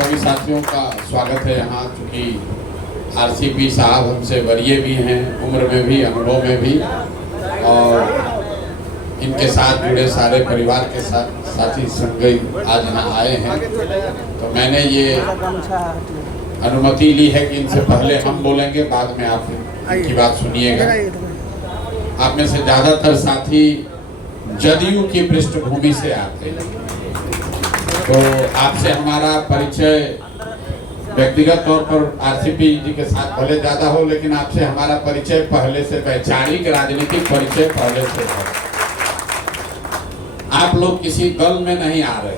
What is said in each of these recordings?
सभी साथियों का स्वागत है यहाँ। चूँकि आरसीपी साहब हमसे वरीय भी हैं, उम्र में भी, अनुभव में भी, और इनके साथ जुड़े सारे परिवार के साथी संगी आज यहाँ आए हैं। तो मैंने ये अनुमति ली है कि इनसे पहले हम बोलेंगे, बाद में आप इनकी बात सुनिएगा। आप में से ज़्यादातर साथी जदयू की पृष्ठभूमि से आते हैं, तो आपसे हमारा परिचय व्यक्तिगत तौर पर आरसीपी जी के साथ भले ज़्यादा हो, लेकिन आपसे हमारा परिचय पहले से, वैचारिक राजनीतिक परिचय पहले से है। आप लोग किसी दल में नहीं आ रहे।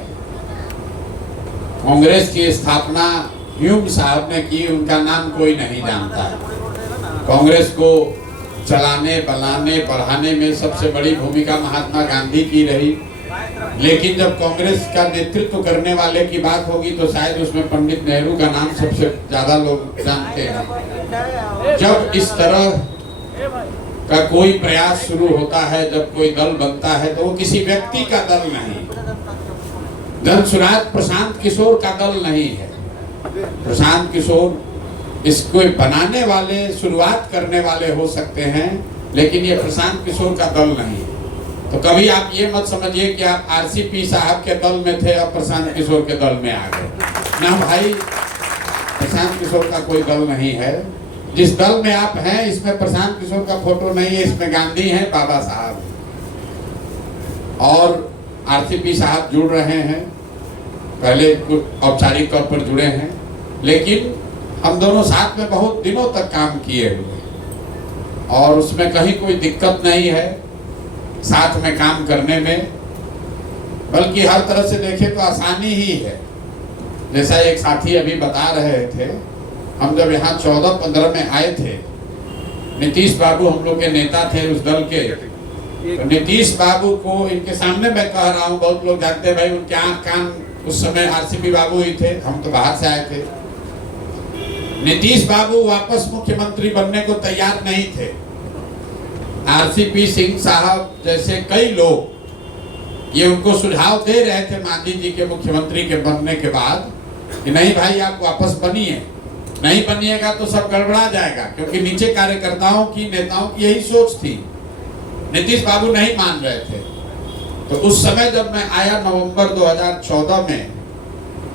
कांग्रेस की स्थापना ह्यूम साहब ने की, उनका नाम कोई नहीं जानता है। कांग्रेस को चलाने, बनाने, बढ़ाने में सबसे बड़ी भूमिका महात्मा गांधी की रही, लेकिन जब कांग्रेस का नेतृत्व करने वाले की बात होगी तो शायद उसमें पंडित नेहरू का नाम सबसे ज्यादा लोग जानते हैं। जब इस तरह का कोई प्रयास शुरू होता है, जब कोई दल बनता है, तो वो किसी व्यक्ति का दल नहीं, जन सुराज प्रशांत किशोर का दल नहीं है। प्रशांत किशोर इसको बनाने वाले, शुरुआत करने वाले हो सकते हैं, लेकिन ये प्रशांत किशोर का दल नहीं है। तो कभी आप ये मत समझिए कि आप आरसीपी साहब के दल में थे और प्रशांत किशोर के दल में आ गए। ना भाई, प्रशांत किशोर का कोई दल नहीं है। जिस दल में आप हैं, इसमें प्रशांत किशोर का फोटो नहीं है, इसमें गांधी है, बाबा साहब, और आरसीपी साहब जुड़ रहे हैं। पहले कुछ औपचारिक तौर पर जुड़े हैं, लेकिन हम दोनों साथ में बहुत दिनों तक काम किए हुए, और उसमें कहीं कोई दिक्कत नहीं है साथ में काम करने में, बल्कि हर तरह से देखें तो आसानी ही है। जैसा एक साथी अभी बता रहे थे, हम जब यहाँ 14-15 में आए थे, नीतीश बाबू हम लोग के नेता थे उस दल के। तो नीतीश बाबू को इनके सामने मैं कह रहा हूँ, बहुत लोग जानते हैं भाई, उनके आँख कान उस समय आरसीपी बाबू ही थे, हम तो बाहर से आए थे। नीतीश बाबू वापस मुख्यमंत्री बनने को तैयार नहीं थे। आरसीपी सिंह साहब जैसे कई लोग ये उनको सुझाव दे रहे थे मांझी जी के मुख्यमंत्री के बनने के बाद कि नहीं भाई, आप वापस बनिए, नहीं बनिएगा तो सब गड़बड़ा जाएगा, क्योंकि नीचे कार्यकर्ताओं की, नेताओं की यही सोच थी। नीतीश बाबू नहीं मान रहे थे। तो उस समय जब मैं आया नवंबर 2014 में,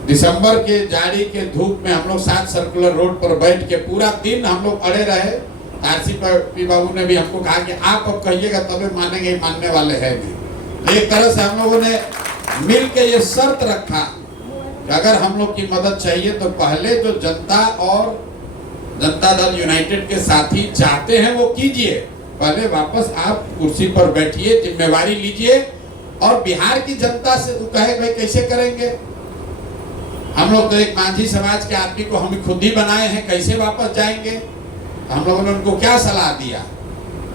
दिसंबर के जाड़ी के धूप में हम लोग साथ सर्कुलर रोड पर बैठ के पूरा दिन हम लोग अड़े रहे। आरसीपी बाबू ने भी हमको कहा कि आप अब कहिएगा तभी मानेंगे, मानने वाले हैं नहीं। एक तरह से हम लोगों ने मिल के ये शर्त रखा कि अगर हम लोग की मदद चाहिए तो पहले जो जनता और जनता दल यूनाइटेड के साथी चाहते हैं वो कीजिए, पहले वापस आप कुर्सी पर बैठिए, जिम्मेवारी लीजिए, और बिहार की जनता से तो कहे भाई कैसे करेंगे, हम लोग तो एक मांझी समाज के आदमी को हम खुद ही बनाए हैं, कैसे वापस जाएंगे। हम लोगों ने उनको क्या सलाह दिया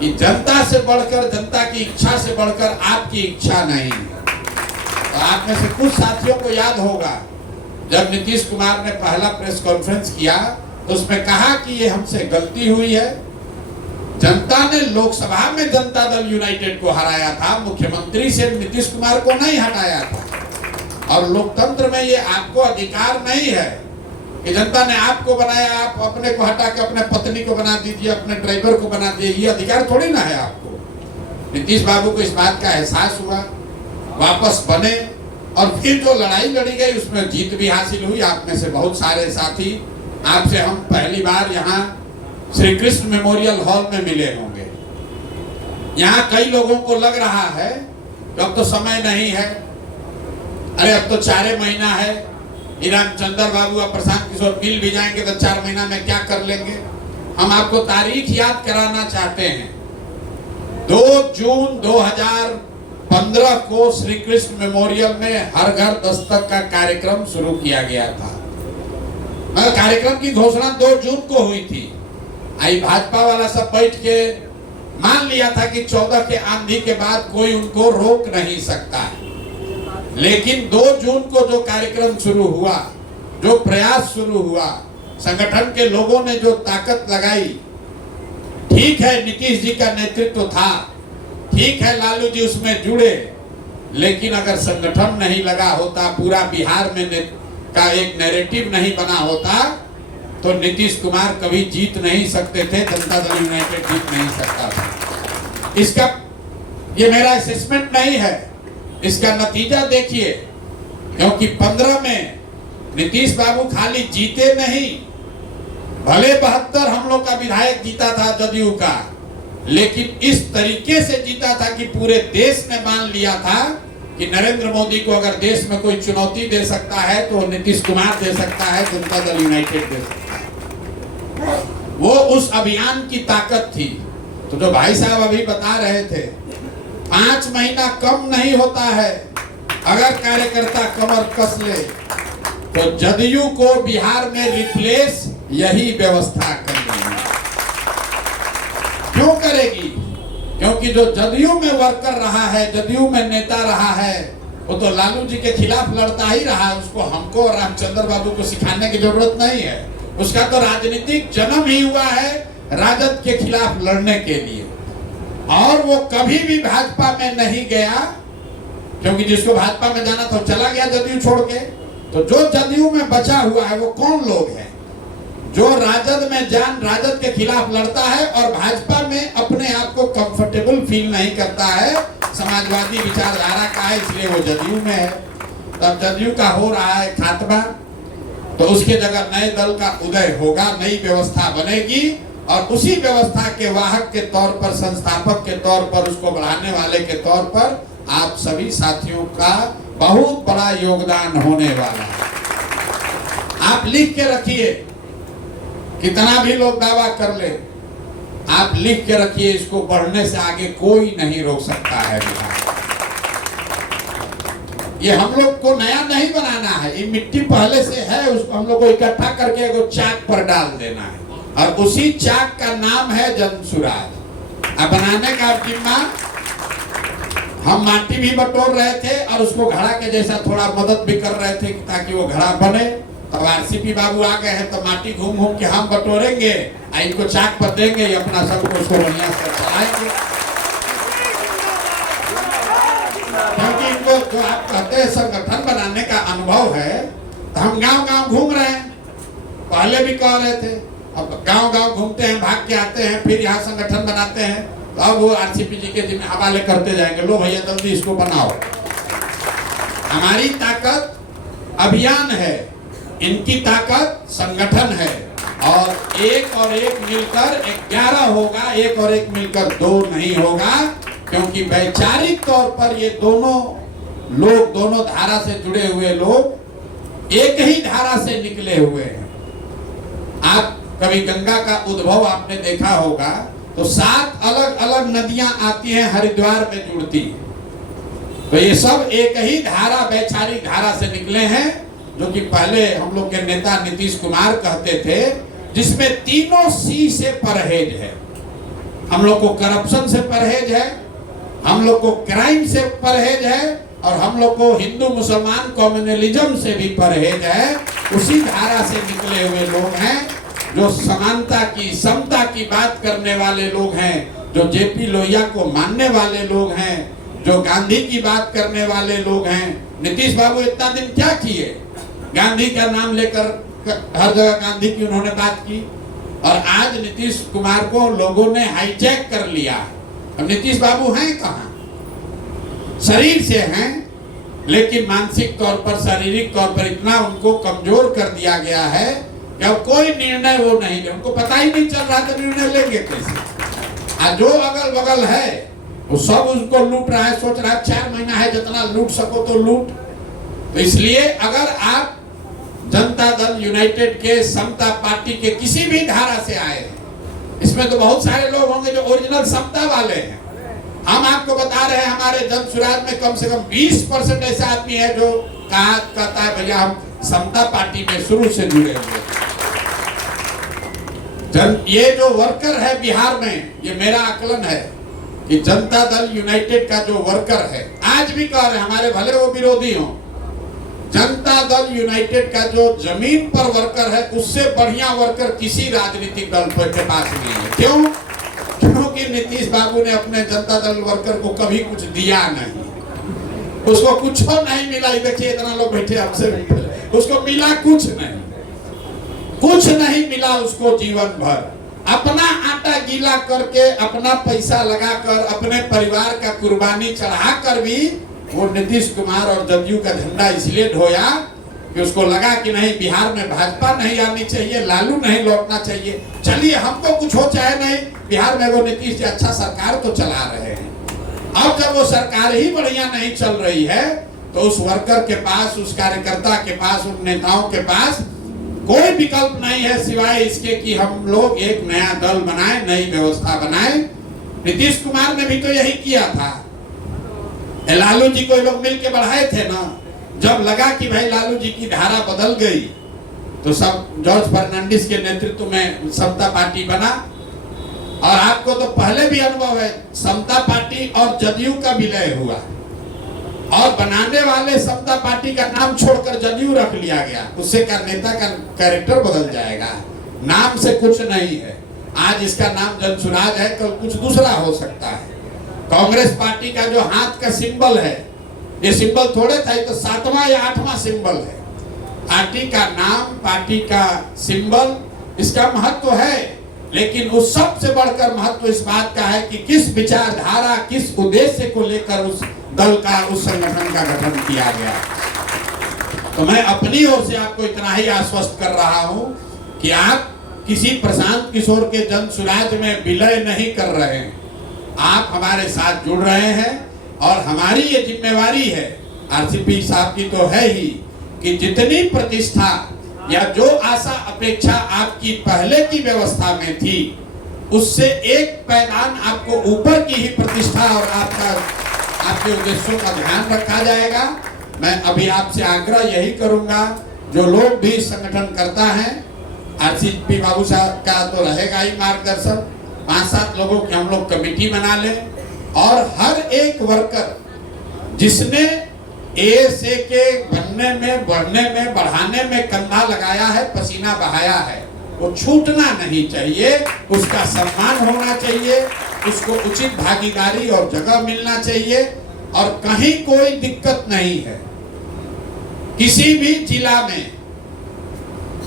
कि जनता से बढ़कर, जनता की इच्छा से बढ़कर आपकी इच्छा नहीं है। तो आप में से कुछ साथियों को याद होगा, जब नीतीश कुमार ने पहला प्रेस कॉन्फ्रेंस किया तो उसमें कहा कि ये हमसे गलती हुई है। जनता ने लोकसभा में जनता दल यूनाइटेड को हराया था, मुख्यमंत्री से नीतीश कुमार को नहीं हटाया था। और लोकतंत्र में ये आपको अधिकार नहीं है कि जनता ने आपको बनाया, आप अपने को हटा के अपने पत्नी को बना दीजिए, अपने ड्राइवर को बना दीजिए, ये अधिकार थोड़ी ना है आपको। नीतीश बाबू को इस बात का एहसास हुआ, वापस बने, और फिर जो लड़ाई लड़ी गई उसमें जीत भी हासिल हुई। आप में से बहुत सारे साथी, आपसे हम पहली बार यहाँ श्री कृष्ण मेमोरियल हॉल में मिले होंगे। यहाँ कई लोगों को लग रहा है कि अब तो समय नहीं है, अरे अब तो 4 महीना है, रामचंद्र बाबू और प्रशांत किशोर मिल भी जाएंगे तो 4 महीना में क्या कर लेंगे। हम आपको तारीख याद कराना चाहते हैं। 2 जून 2015 को श्री कृष्ण मेमोरियल में हर घर दस्तक का कार्यक्रम शुरू किया गया था। मगर कार्यक्रम की घोषणा 2 जून को हुई थी। आई भाजपा वाला सब बैठ के मान लिया था कि 14 के आंधी के बाद कोई उनको रोक नहीं सकता है। लेकिन 2 जून को जो कार्यक्रम शुरू हुआ, जो प्रयास शुरू हुआ, संगठन के लोगों ने जो ताकत लगाई, ठीक है नीतीश जी का नेतृत्व था, ठीक है लालू जी उसमें जुड़े, लेकिन अगर संगठन नहीं लगा होता, पूरा बिहार में का एक नैरेटिव नहीं बना होता तो नीतीश कुमार कभी जीत नहीं सकते थे, जनता दल यूनाइटेड जीत नहीं सकता था। इसका ये मेरा असेसमेंट नहीं है, इसका नतीजा देखिए, क्योंकि 15 में नीतीश बाबू खाली जीते नहीं, भले 72 हम लोग का विधायक जीता था जदयू का, लेकिन इस तरीके से जीता था कि पूरे देश ने मान लिया था कि नरेंद्र मोदी को अगर देश में कोई चुनौती दे सकता है तो नीतीश कुमार दे सकता है, जनता दल यूनाइटेड दे सकता है। वो उस अभियान की ताकत थी। तो जो भाई साहब अभी बता रहे थे, 5 महीना कम नहीं होता है। अगर कार्यकर्ता कमर कस ले तो जदयू को बिहार में रिप्लेस यही व्यवस्था कर देगी। क्यों करेगी? क्योंकि जो जदयू में वर्कर रहा है, जदयू में नेता रहा है, वो तो लालू जी के खिलाफ लड़ता ही रहा है। उसको हमको और रामचंद्र बाबू को सिखाने की जरूरत नहीं है। उसका तो राजनीतिक जन्म ही हुआ है राजद के खिलाफ लड़ने के लिए, और वो कभी भी भाजपा में नहीं गया, क्योंकि जिसको भाजपा में जाना था चला गया जदयू छोड़ के। तो जो जदयू में बचा हुआ है वो कौन लोग हैं जो राजद में राजद के खिलाफ लड़ता है और भाजपा में अपने आप को कंफर्टेबल फील नहीं करता है, समाजवादी विचारधारा का है, इसलिए वो जदयू में है। तब जदयू का हो रहा है खात्मा, तो उसके जगह नए दल का उदय होगा, नई व्यवस्था बनेगी, और उसी व्यवस्था के वाहक के तौर पर, संस्थापक के तौर पर, उसको बढ़ाने वाले के तौर पर आप सभी साथियों का बहुत बड़ा योगदान होने वाला है। आप लिख के रखिए, कितना भी लोग दावा कर ले, आप लिख के रखिए, इसको बढ़ने से आगे कोई नहीं रोक सकता है बिहार। ये हम लोग को नया नहीं बनाना है, ये मिट्टी पहले से है, उसको हम लोग को इकट्ठा करके एगो चाक पर डाल देना है, और उसी चाक का नाम है जनसुराज। अब बनाने का जिम्मा, हम माटी भी बटोर रहे थे और उसको घड़ा के जैसा थोड़ा मदद भी कर रहे थे ताकि वो घड़ा बने। तब आरसीपी बाबू आ गए हैं तो माटी घूम घूम के हम बटोरेंगे, इनको चाक पर देंगे, ये अपना सबको उसको बढ़िया से चलाएंगे। क्योंकि इनको जो आप कहते हैं संगठन बनाने का अनुभव है, तो हम गांव गांव घूम रहे हैं, पहले भी कह रहे थे, अब गांव गांव घूमते हैं, भाग के आते हैं, फिर यहाँ संगठन बनाते हैं, तो अब वो आरसीपी जी के जिम्मे हवाले करते जाएंगे, लो भैया जल्दी इसको बनाओ। हमारी ताकत अभियान है, इनकी ताकत संगठन है, और एक मिलकर 11 होगा, एक और एक मिलकर 2 नहीं होगा, क्योंकि वैचारिक तौर पर ये दोनों लोग, दोनों धारा से जुड़े हुए लोग एक ही धारा से निकले हुए हैं। आप कभी गंगा का उद्भव आपने देखा होगा, तो 7 अलग अलग नदियां आती हैं, हरिद्वार में जुड़ती, तो ये सब एक ही धारा, वैचारिक धारा से निकले हैं, जो कि पहले हम लोग के नेता नीतीश कुमार कहते थे, जिसमें तीनों सी से परहेज है। हम लोग को करप्शन से परहेज है, हम लोग को क्राइम से परहेज है, और हम लोग को हिंदू मुसलमान कम्युनलिज्म से भी परहेज है। उसी धारा से निकले हुए लोग हैं, जो समानता की, समता की बात करने वाले लोग हैं, जो जेपी लोहिया को मानने वाले लोग हैं, जो गांधी की बात करने वाले लोग हैं। नीतीश बाबू इतना दिन क्या किए? गांधी का नाम लेकर हर जगह गांधी की उन्होंने बात की, और आज नीतीश कुमार को लोगों ने हाईजैक कर लिया। अब नीतीश बाबू हैं कहाँ? शरीर से हैं, लेकिन मानसिक तौर पर, शारीरिक तौर पर इतना उनको कमजोर कर दिया गया है कि अब कोई निर्णय वो नहीं ले, उनको पता ही नहीं चल रहा था निर्णय लेंगे कैसे। आज जो अगल बगल है वो सब उसको लूट रहा है, सोच रहा है 4 महीना है, जितना लूट सको तो लूट। तो इसलिए अगर आप जनता दल यूनाइटेड के, समता पार्टी के किसी भी धारा से आए हैं, इसमें तो बहुत सारे लोग होंगे जो ओरिजिनल समता वाले हैं। हम आपको बता रहे हैं, हमारे जनसुराज में कम से कम 20% ऐसा आदमी है जो कहता है भैया हम समता पार्टी में शुरू से जुड़े हुए। ये जो वर्कर है बिहार में, ये मेरा आकलन है कि जनता दल यूनाइटेड का जो वर्कर है, आज भी कह रहे हैं, हमारे भले वो विरोधी हों, जनता दल यूनाइटेड का जो जमीन पर वर्कर है, उससे बढ़िया वर्कर किसी राजनीतिक दल के पास नहीं है। क्यों? क्योंकि नीतीश बाबू ने अपने जनता दल वर्कर को कभी कुछ दिया नहीं, उसको कुछ नहीं मिला। देखिए इतना लोग बैठे, हमसे उसको मिला कुछ नहीं, कुछ नहीं मिला उसको जीवन भर। अपना आटा गीला करके, अपना पैसा लगाकर, अपने परिवार का कुर्बानी चढ़ाकर भी वो नीतीश कुमार और जदयू का झंडा इसलिए ढोया कि उसको लगा कि नहीं, बिहार में भाजपा नहीं आनी चाहिए, लालू नहीं लौटना चाहिए। चलिए हमको कुछ हो चाहे नहीं, बिहार में वो नीतीश जी अच्छा सरकार तो चला रहे हैं। अब जब वो सरकार ही बढ़िया नहीं चल रही है तो उस वर्कर के पास, उस कार्यकर्ता के पास, उन नेताओं के पास कोई विकल्प नहीं है सिवाय इसके कि हम लोग एक नया दल बनाए, नई व्यवस्था बनाए। नीतीश कुमार ने भी तो यही किया था। लालू जी को लोग मिलके बढ़ाए थे ना। जब लगा कि भाई लालू जी की धारा बदल गई तो सब जॉर्ज फर्नांडिस के नेतृत्व में समता पार्टी बना। और आपको तो पहले भी अनुभव है, समता पार्टी और जदयू का विलय हुआ और बनाने वाले समता पार्टी का नाम छोड़कर जदयू रख लिया गया। उससे का नेता का कैरेक्टर बदल जाएगा, नाम से कुछ नहीं है। आज इसका नाम जनसुराज है, कल कुछ दूसरा हो सकता है। कांग्रेस पार्टी का जो हाथ का सिंबल है, ये सिंबल थोड़े था, ये तो 7वां या 8वां सिंबल है। पार्टी का नाम, पार्टी का सिंबल, इसका महत्व है, लेकिन उस सबसे बढ़कर महत्व इस बात का है कि किस विचारधारा, किस उद्देश्य को लेकर उस दल का, उस संगठन का गठन किया गया। तो मैं अपनी ओर से आपको इतना ही आश्वस्त कर रहा हूं कि आप किसी प्रशांत किशोर के जन सुराज में विलय नहीं कर रहे हैं। आप हमारे साथ जुड़ रहे हैं और हमारी ये जिम्मेवारी है, आरसीपी साहब की तो है ही, कि जितनी प्रतिष्ठा या जो आशा अपेक्षा आपकी पहले की व्यवस्था में थी, उससे एक पैमाना आपको ऊपर की ही प्रतिष्ठा और आपके उद्देश्यों का ध्यान रखा जाएगा। मैं अभी आपसे आग्रह यही करूंगा, जो लोग भी संगठन करता है, आरसीपी बाबू साहब का तो रहेगा ही मार्गदर्शन, 5-7 लोगों की हम लोग कमेटी बना लें और हर एक वर्कर जिसने एएसए के बनने में, बढ़ने में, बढ़ाने में कंधा लगाया है, पसीना बहाया है, वो छूटना नहीं चाहिए। उसका सम्मान होना चाहिए, उसको उचित भागीदारी और जगह मिलना चाहिए और कहीं कोई दिक्कत नहीं है। किसी भी जिला में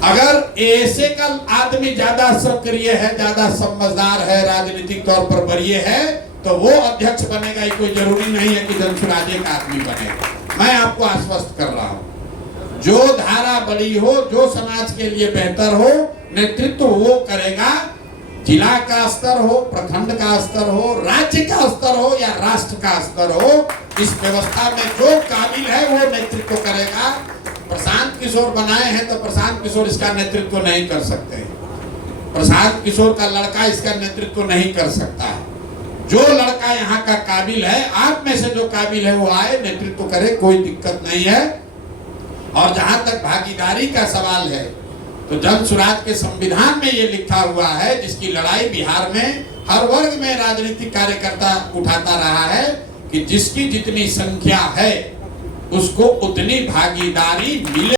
अगर एएसए का आदमी ज्यादा सक्रिय है, ज्यादा समझदार है, राजनीतिक तौर पर वरीय है, तो वो अध्यक्ष बनेगा। ये कोई जरूरी नहीं है कि जनसुराजे का आदमी बनेगा। मैं आपको आश्वस्त कर रहा हूं, जो धारा बड़ी हो, जो समाज के लिए बेहतर हो, नेतृत्व वो करेगा। जिला का स्तर हो, प्रखंड का स्तर हो, राज्य का स्तर हो या राष्ट्र का स्तर हो, इस व्यवस्था में जो काबिल है वो नेतृत्व करेगा। प्रशांत किशोर बनाए हैं तो प्रशांत किशोर इसका नेतृत्व नहीं कर सकते, प्रशांत किशोर का लड़का इसका नेतृत्व नहीं कर सकता है। जो लड़का यहाँ का काबिल है, आप में से जो काबिल है वो आए, नेतृत्व करे, कोई दिक्कत नहीं है। और जहां तक भागीदारी का सवाल है तो जन सुराज के संविधान में ये लिखा हुआ है, जिसकी लड़ाई बिहार में हर वर्ग में राजनीतिक कार्यकर्ता उठाता रहा है, कि जिसकी जितनी संख्या है उसको उतनी भागीदारी मिले।